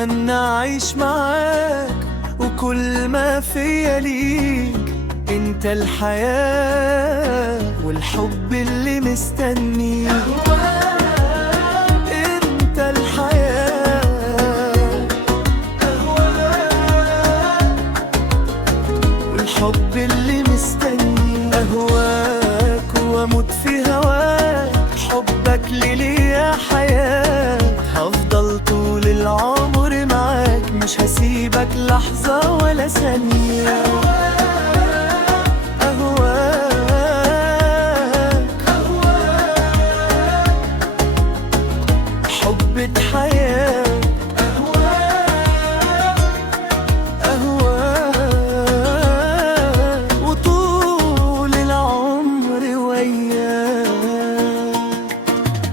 واتمنى اعيش معاك، وكل ما فيا ليك انت الحياة والحب اللي مستنيه. انت الحياة والحب اللي مستنيه. اهواك واموت في هواك، حبك لي ليا حياة. هفضل طول العمر معاك، مش هسيبك لحظة ولا ثانية. حبة حياة. أهواك وطول العمر وياك.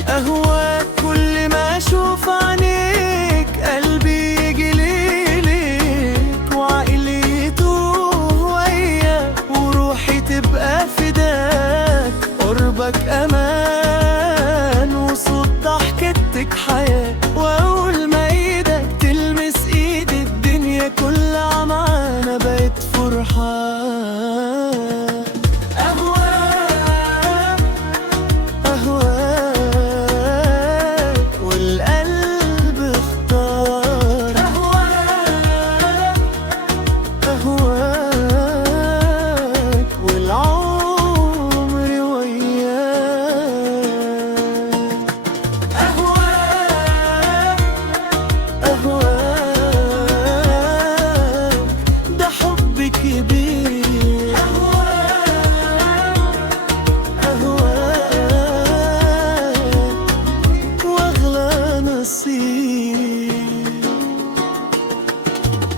أهواك كل ما أشوف عينيك قلبي يجي ليك، وعقلي يتوه وياك، وروحي تبقى فداك. قربك أمان وصوت ضحكتك حياة، وأول ما إيدك تلمس إيدي الدنيا كلها معانا بقت فرحان. أهواك أهواك والقلب اختار. أهواك أهواك والعمر وياك. أهواك ده حب كبير. أهواك وأغلى نصيب.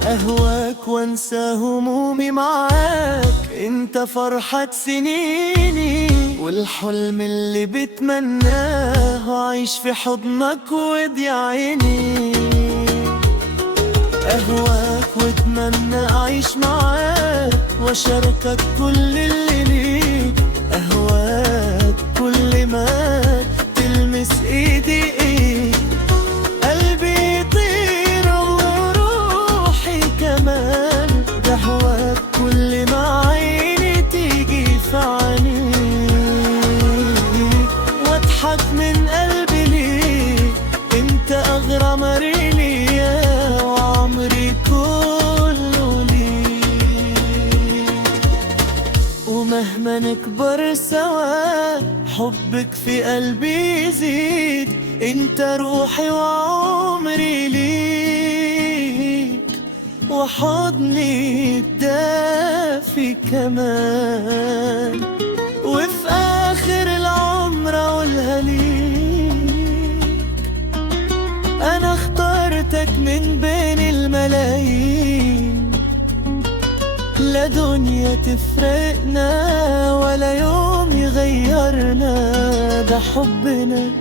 أهواك وأنسى همومي معاك، انت فرحة سنيني والحلم اللي بتمناه، أعيش في حضنك وادي عيني. أهواك واتمنى أعيش معاك، وأشاركك كل اللي ليك. أهواك كل ما تلمس إيدي قلبي يطير وروحي كمان. ده هواك كل ما عيني تيجي في عينيك، واضحك من قلبي ليك. انت أغرى مري ليا، وعمري كله ليك. ومهما نكبر سوا حبك في قلبي يزيد. انت روحي وعمري ليك، وحضني الدافي كمان. وفي آخر العمر أقولها ليك، أنا اخترتك من بين الملايين. لا دنيا تفرقنا ولا يوم يغيرنا، ده حبنا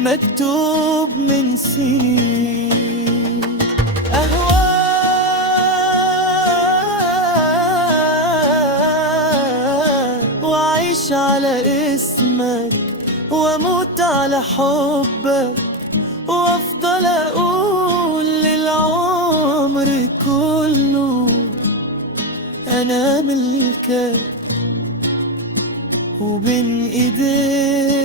مكتوب من سنين. أهواك وأعيش على اسمك، وأموت على حبك، وأفضل أقول للعمر كله أنا ملكك، وبين إيديك